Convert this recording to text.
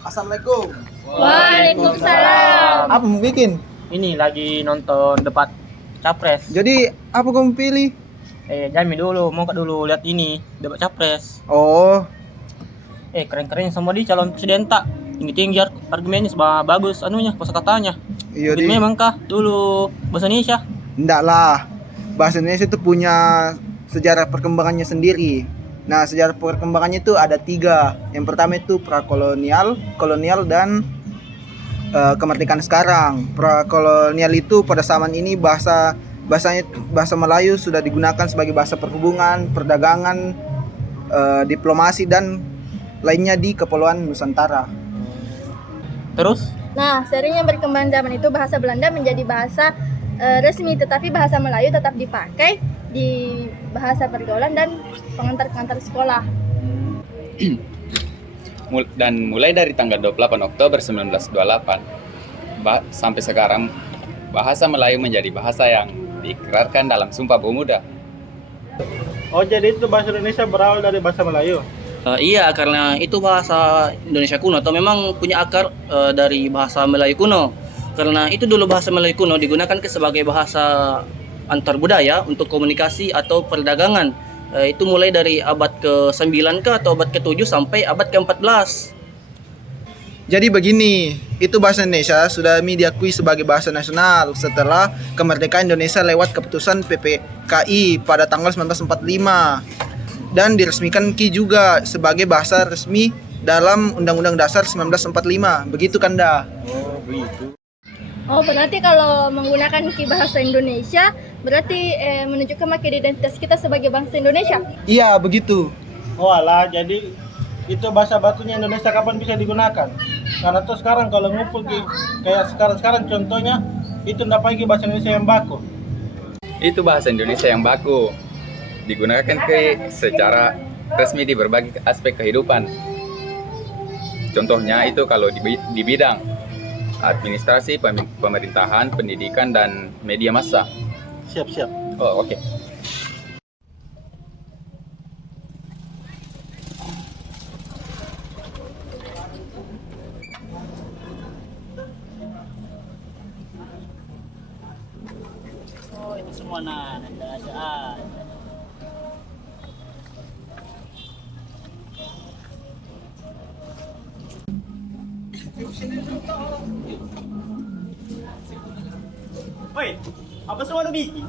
Assalamualaikum. Waalaikumsalam. Apa mau bikin? Ini lagi nonton debat capres. Jadi apa kamu pilih? Jami dulu, mau dulu lihat ini debat capres. Oh, Keren-keren sama di calon presiden tak. Tinggi-tinggi argumennya bagus anunya, kosakatanya. iya Begitu di. memang kah dulu bahasa Indonesia? Enggak lah. Bahasa Indonesia itu punya sejarah perkembangannya sendiri. Nah, sejarah perkembangannya itu ada 3. Yang pertama itu prakolonial, kolonial, dan kemerdekaan sekarang. Prakolonial itu pada zaman ini bahasa Melayu sudah digunakan sebagai bahasa perhubungan, perdagangan, diplomasi dan lainnya di Kepulauan Nusantara. Terus Nah, seiring yang berkembang zaman itu bahasa Belanda menjadi bahasa resmi, tetapi bahasa Melayu tetap dipakai di bahasa pergaulan dan pengantar-pengantar sekolah. Dan mulai dari tanggal 28 Oktober 1928 sampai sekarang bahasa Melayu menjadi bahasa yang diikrarkan dalam Sumpah Pemuda. Oh, jadi itu bahasa Indonesia berawal dari bahasa Melayu? Iya, karena itu bahasa Indonesia kuno atau memang punya akar dari bahasa Melayu kuno. Karena itu dulu bahasa Melayu kuno digunakan sebagai bahasa antar budaya untuk komunikasi atau perdagangan. Itu mulai dari abad ke-9 atau abad ke-7 sampai abad ke-14. Jadi begini, itu bahasa Indonesia sudah diakui sebagai bahasa nasional setelah kemerdekaan Indonesia lewat keputusan PPKI pada tanggal 1945 dan diresmikan Ki juga sebagai bahasa resmi dalam Undang-Undang Dasar 1945. Begitu kan dah? Oh, begitu. Oh, berarti kalau menggunakan Ki bahasa Indonesia berarti menunjukkan makin identitas kita sebagai bangsa Indonesia. Iya, begitu. Oh alah, jadi itu bahasa batunya Indonesia kapan bisa digunakan? Karena tuh sekarang kalau ngumpul kayak sekarang contohnya itu nggak pakai bahasa Indonesia yang baku. Itu bahasa Indonesia yang baku, digunakan secara resmi di berbagai aspek kehidupan. Contohnya itu kalau di bidang administrasi, pemerintahan, pendidikan, dan media massa. Siap. Oh, oke. Oh, itu semua nanti aja. Woi, apa semua lu bikin?